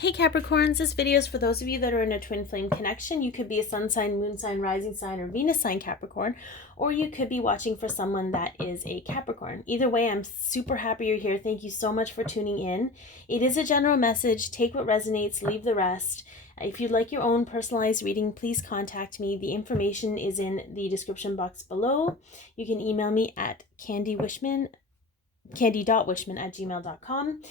Hey Capricorns, this video is for those of you that are in a twin flame connection. You could be a sun sign, moon sign, rising sign, or Venus sign Capricorn, or you could be watching for someone that is a Capricorn. Either way, I'm super happy you're here. Thank you so much for tuning in. It is a general message. Take what resonates, leave the rest. If you'd like your own personalized reading, please contact me. The information is in the description box below. You can email me at candy.wishman@gmail.com.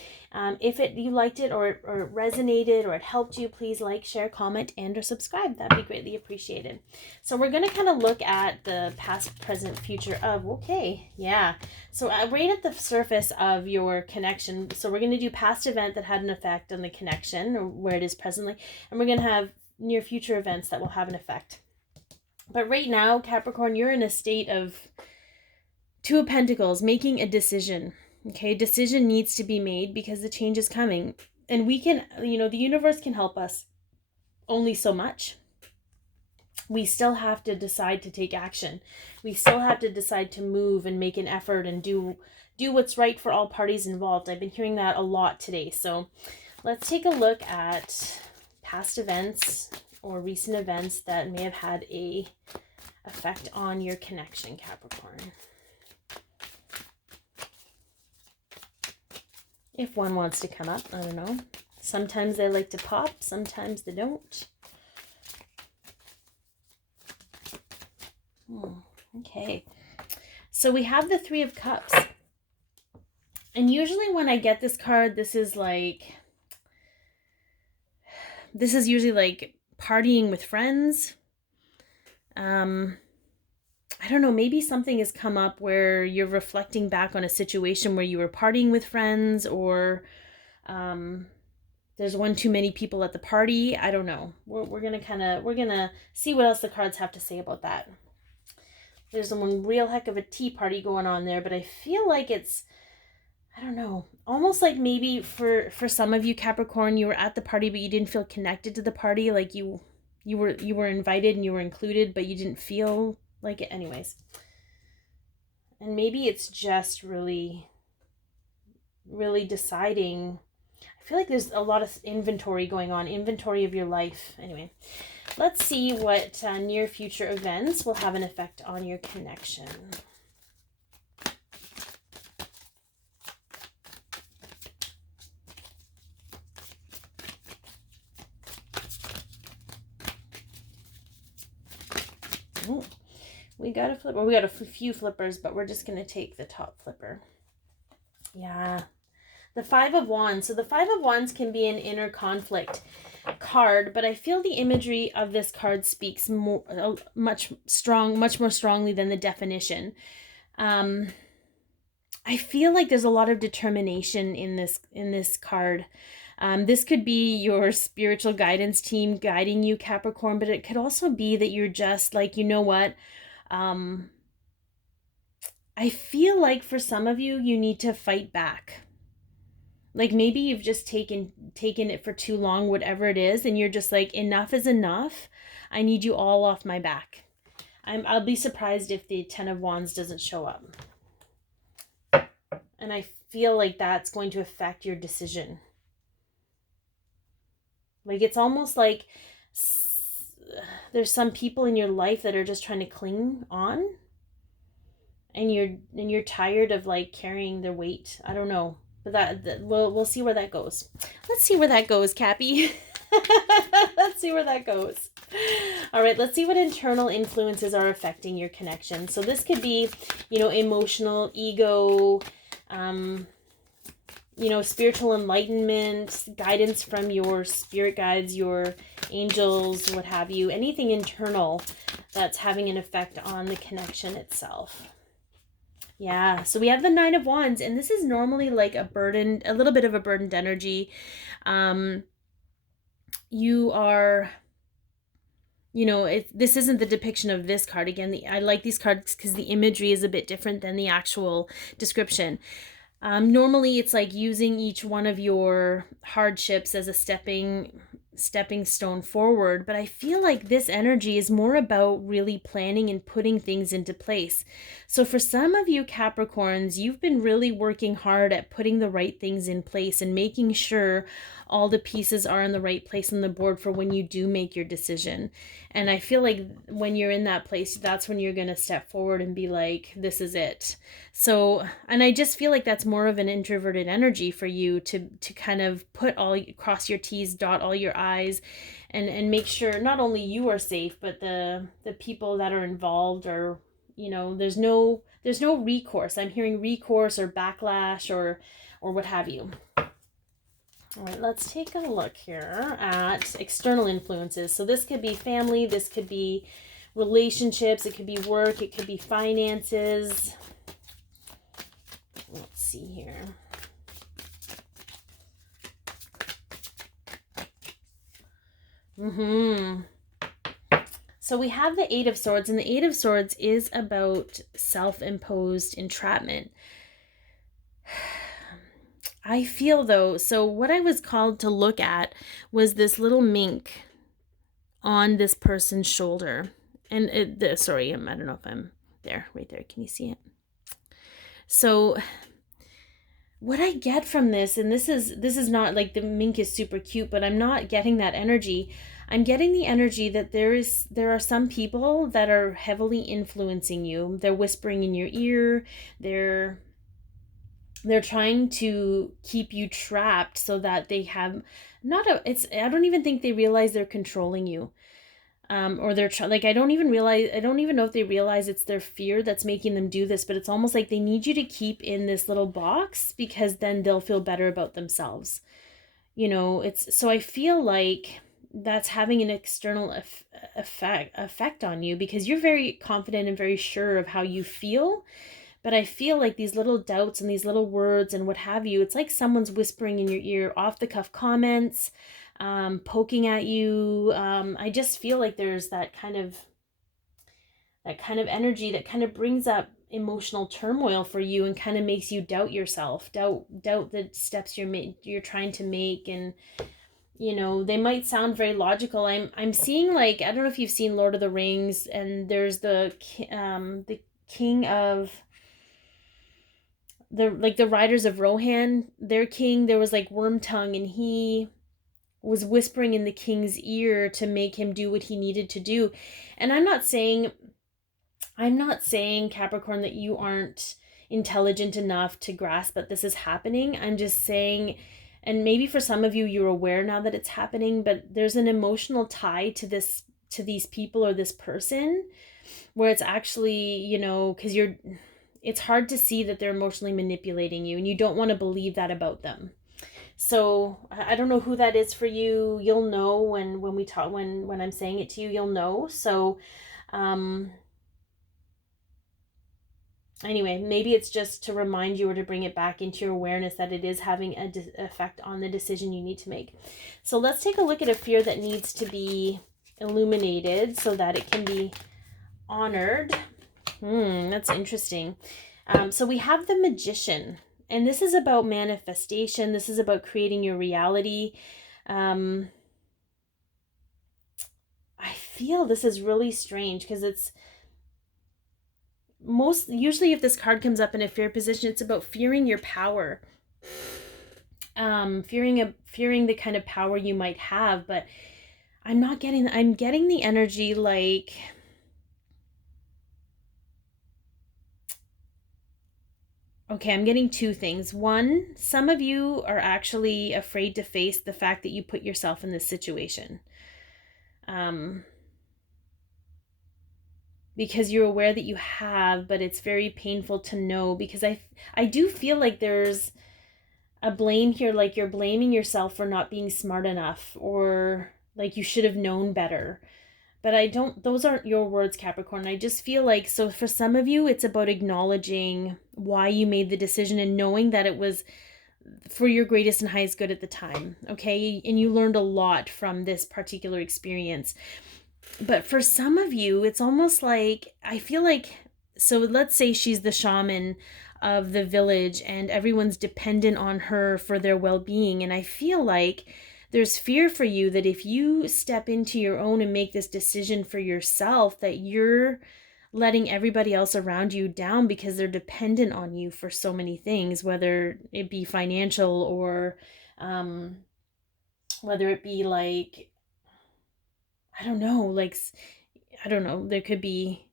If you liked it or resonated or it helped you, please like, share, comment, and or subscribe. That'd be greatly appreciated. So we're going to kind of look at the past, present, future of, So right at the surface of your connection. So we're going to do past event that had an effect on the connection or where it is presently. And we're going to have near future events that will have an effect. But right now, Capricorn, you're in a state of Two of Pentacles, making a decision. Okay, decision needs to be made because the change is coming. And we can, the universe can help us only so much. We still have to decide to take action. We still have to decide to move and make an effort and do what's right for all parties involved. I've been hearing that a lot today. So let's take a look at past events or recent events that may have had a effect on your connection, Capricorn. If one wants to come up, I don't know. Sometimes they like to pop, sometimes they don't. Okay. So we have the Three of Cups. And usually when I get this card, this is usually like partying with friends. I don't know, maybe something has come up where you're reflecting back on a situation where you were partying with friends, or there's one too many people at the party. I don't know. We're gonna see what else the cards have to say about that. There's one real heck of a tea party going on there, but I feel like it's, I don't know, almost like maybe for some of you Capricorn, you were at the party but you didn't feel connected to the party, like you were invited and you were included, but you didn't feel like it anyways. And maybe it's just really deciding. I feel like there's a lot of inventory going on, inventory of your life. Anyway, let's see what near future events will have an effect on your connection. Ooh. We got a flipper. We got a few flippers, but we're just going to take the top flipper. Yeah. The Five of Wands. So the Five of Wands can be an inner conflict card, but I feel the imagery of this card speaks much more strongly than the definition. I feel like there's a lot of determination in this card. This could be your spiritual guidance team guiding you, Capricorn, but it could also be that you're just like, you know what? I feel like for some of you, you need to fight back. Like maybe you've just taken it for too long, whatever it is, and you're just like, enough is enough. I need you all off my back. I'll be surprised if the Ten of Wands doesn't show up. And I feel like that's going to affect your decision. Like it's almost like there's some people in your life that are just trying to cling on, and you're tired of like carrying their weight. I don't know, but that we'll see where that goes. Let's see where that goes, Cappy. Let's see where that goes. All right, let's see what internal influences are affecting your connection. So this could be, emotional, ego, spiritual enlightenment, guidance from your spirit guides, your angels, what have you, anything internal that's having an effect on the connection itself. Yeah, so we have the Nine of Wands, and this is normally like a little bit of a burdened energy. You are, this isn't the depiction of this card. Again, I like these cards because the imagery is a bit different than the actual description. Normally it's like using each one of your hardships as a stepping stepping stone forward, but I feel like this energy is more about really planning and putting things into place. So for some of you Capricorns, you've been really working hard at putting the right things in place and making sure all the pieces are in the right place on the board for when you do make your decision. And I feel like when you're in that place, that's when you're going to step forward and be like, this is it. So, and I just feel like that's more of an introverted energy for you to kind of cross your T's, dot all your I's, and make sure not only you are safe, but the people that are involved are, you know, there's no recourse. I'm hearing recourse or backlash or what have you. All right, let's take a look here at external influences. So this could be family, this could be relationships, it could be work, it could be finances. Let's see here. So we have the Eight of Swords, and the Eight of Swords is about self-imposed entrapment. I feel though, so what I was called to look at was this little mink on this person's shoulder. And sorry, I don't know if I'm there, right there. Can you see it? So what I get from this, and this is not like the mink is super cute, but I'm not getting that energy. I'm getting the energy that there are some people that are heavily influencing you. They're whispering in your ear. They're trying to keep you trapped so that they have I don't even think they realize they're controlling you. Or they're I don't even know if they realize it's their fear that's making them do this, but it's almost like they need you to keep in this little box because then they'll feel better about themselves. You know, so I feel like that's having an external effect on you because you're very confident and very sure of how you feel. But I feel like these little doubts and these little words and what have you, it's like someone's whispering in your ear, off the cuff comments, poking at you. I just feel like there's that kind of energy that kind of brings up emotional turmoil for you and kind of makes you doubt yourself, doubt the steps you're trying to make. And you know, they might sound very logical. I'm seeing, like, I don't know if you've seen Lord of the Rings, and there's the king of the riders of Rohan, their king, there was like Wormtongue, and he was whispering in the king's ear to make him do what he needed to do. And I'm not saying Capricorn that you aren't intelligent enough to grasp that this is happening. I'm just saying, and maybe for some of you, you're aware now that it's happening, but there's an emotional tie to these people or this person where it's actually, you know, because it's hard to see that they're emotionally manipulating you, and you don't want to believe that about them. So I don't know who that is for you. You'll know when we talk, when I'm saying it to you, you'll know. So anyway, maybe it's just to remind you or to bring it back into your awareness that it is having an effect on the decision you need to make. So let's take a look at a fear that needs to be illuminated so that it can be honored. That's interesting. So we have the Magician, and this is about manifestation. This is about creating your reality. I feel this is really strange because it's usually if this card comes up in a fear position, it's about fearing your power. Fearing the kind of power you might have, but I'm getting the energy like, okay, I'm getting two things. One, some of you are actually afraid to face the fact that you put yourself in this situation. Because you're aware that you have, but it's very painful to know, because I do feel like there's a blame here, like you're blaming yourself for not being smart enough, or like you should have known better. But those aren't your words, Capricorn. I just feel like, so for some of you, it's about acknowledging why you made the decision and knowing that it was for your greatest and highest good at the time, okay? And you learned a lot from this particular experience. But for some of you, it's almost like, I feel like, so let's say she's the shaman of the village and everyone's dependent on her for their well-being. And I feel like there's fear for you that if you step into your own and make this decision for yourself, that you're letting everybody else around you down because they're dependent on you for so many things, whether it be financial or whether it be like, I don't know, there could be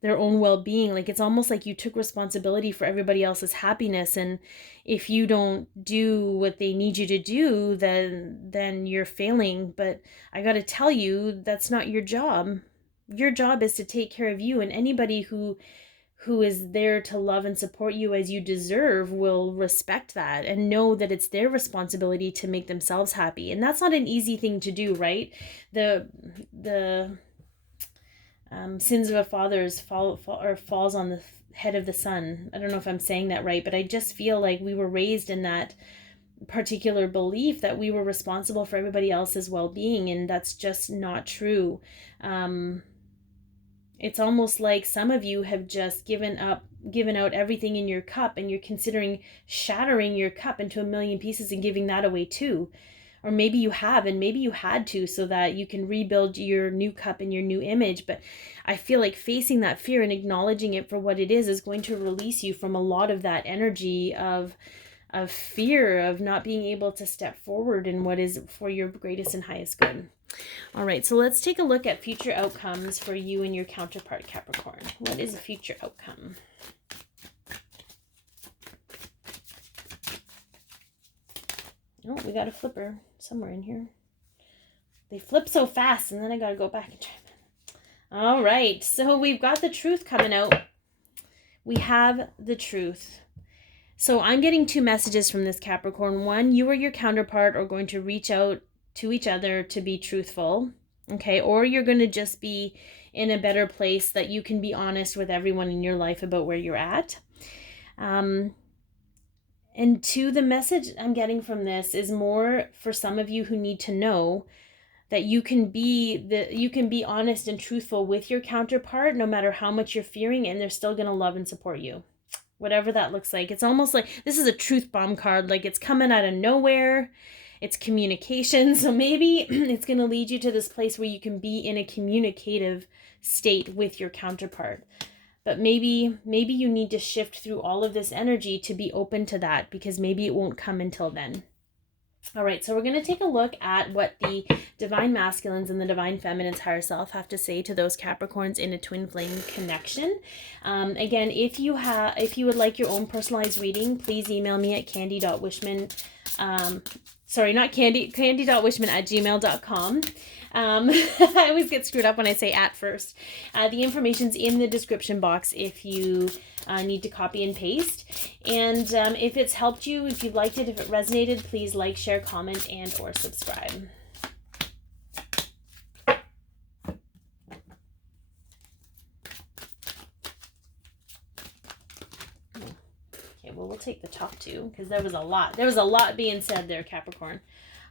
their own well-being. Like, it's almost like you took responsibility for everybody else's happiness, and if you don't do what they need you to do, then you're failing. But I got to tell you, that's not your job. Your job is to take care of you, and anybody who is there to love and support you as you deserve will respect that and know that it's their responsibility to make themselves happy. And that's not an easy thing to do, right? The sins of a father falls on the head of the son. I don't know if I'm saying that right, but I just feel like we were raised in that particular belief that we were responsible for everybody else's well-being, and that's just not true. It's almost like some of you have just given out everything in your cup, and you're considering shattering your cup into a million pieces and giving that away too. Or maybe you have, and maybe you had to, so that you can rebuild your new cup and your new image. But I feel like facing that fear and acknowledging it for what it is going to release you from a lot of that energy of fear, of not being able to step forward in what is for your greatest and highest good. All right, so let's take a look at future outcomes for you and your counterpart, Capricorn. What is a future outcome? Oh, we got a flipper somewhere in here. They flip so fast, and then I got to go back and try them. All right, so we've got the truth coming out. We have the truth. So I'm getting two messages from this, Capricorn. One, you or your counterpart are going to reach out to each other to be truthful, okay? Or you're going to just be in a better place that you can be honest with everyone in your life about where you're at. And two, the message I'm getting from this is more for some of you who need to know that you can be honest and truthful with your counterpart no matter how much you're fearing, and they're still going to love and support you. Whatever that looks like. It's almost like this is a truth bomb card, like it's coming out of nowhere. It's communication. So maybe it's going to lead you to this place where you can be in a communicative state with your counterpart. But maybe you need to shift through all of this energy to be open to that, because maybe it won't come until then. All right, so we're going to take a look at what the divine masculines and the divine feminine's higher self have to say to those Capricorns in a twin flame connection. Again, if you would like your own personalized reading, please email me at candy.wishman. candy.wishman@gmail.com. I always get screwed up when I say at first. The information's in the description box if you need to copy and paste. And if it's helped you, if you liked it, if it resonated, please like, share, comment, and or subscribe. Okay, well, we'll take the top two because there was a lot. There was a lot being said there, Capricorn.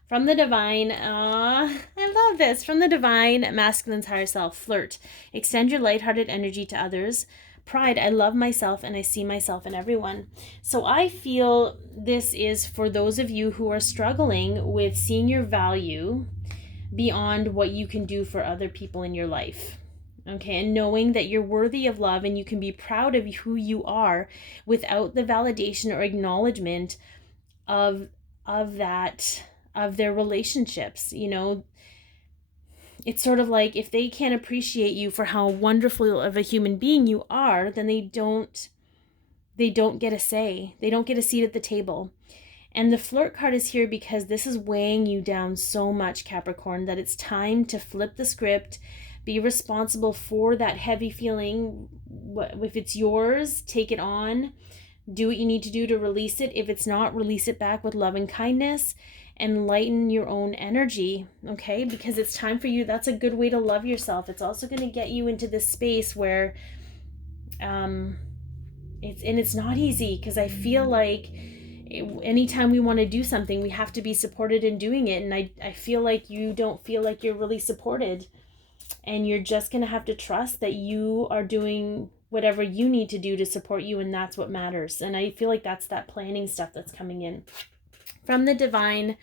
From the divine, I love this. From the divine masculine's higher self, flirt. Extend your lighthearted energy to others. Pride, I love myself and I see myself in everyone. So I feel this is for those of you who are struggling with seeing your value beyond what you can do for other people in your life. Okay, and knowing that you're worthy of love and you can be proud of who you are without the validation or acknowledgement of their relationships. You know, it's sort of like if they can't appreciate you for how wonderful of a human being you are, then they don't get a say. They don't get a seat at the table. And the flirt card is here because this is weighing you down so much, Capricorn, that it's time to flip the script, be responsible for that heavy feeling. If it's yours, take it on. Do what you need to do to release it. If it's not, release it back with love and kindness and lighten your own energy, okay? Because it's time for you. That's a good way to love yourself. It's also going to get you into this space where it's not easy, because I feel like anytime we want to do something, we have to be supported in doing it. And I feel like you don't feel like you're really supported. And you're just going to have to trust that you are doing whatever you need to do to support you, and that's what matters. And I feel like that's that planning stuff that's coming in. From the divine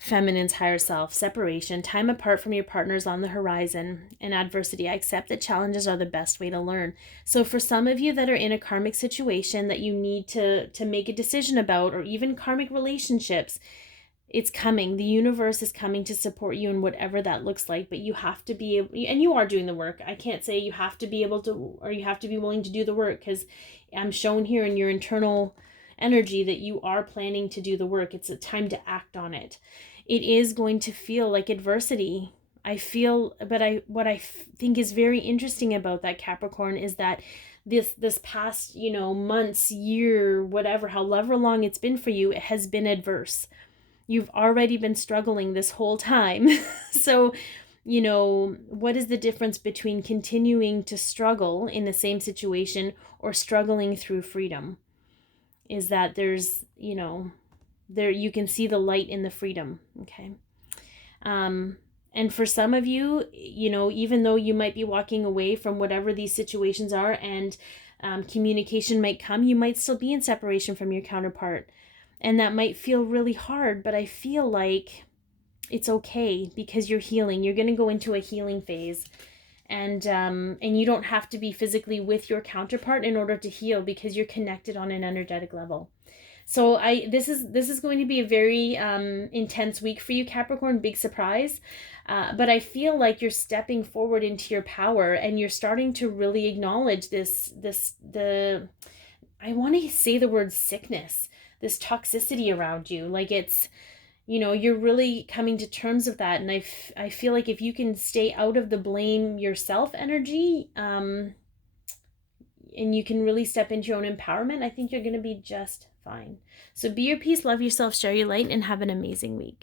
Feminine's higher self, separation, time apart from your partners on the horizon, and adversity. I accept that challenges are the best way to learn. So for some of you that are in a karmic situation that you need to make a decision about, or even karmic relationships, it's coming. The universe is coming to support you in whatever that looks like, but you have to be able, and you are doing the work. I can't say you have to be able to, or you have to be willing to do the work, because I'm shown here in your internal energy that you are planning to do the work. It's a time to act on it. It is going to feel like adversity. I feel, but what I think is very interesting about that, Capricorn, is that this past, months, year, whatever, however long it's been for you, it has been adverse. You've already been struggling this whole time. So, what is the difference between continuing to struggle in the same situation or struggling through freedom? Is that there's, there you can see the light in the freedom. Okay. And for some of you, even though you might be walking away from whatever these situations are, and communication might come, you might still be in separation from your counterpart. And that might feel really hard, but I feel like it's okay, because you're healing. You're going to go into a healing phase. And you don't have to be physically with your counterpart in order to heal, because you're connected on an energetic level. So this is going to be a very intense week for you, Capricorn. Big surprise. But I feel like you're stepping forward into your power, and you're starting to really acknowledge I want to say the word sickness, this toxicity around you. Like it's, you're really coming to terms with that. And I feel like if you can stay out of the blame yourself energy, and you can really step into your own empowerment, I think you're going to be just fine. So be your peace, love yourself, share your light, and have an amazing week.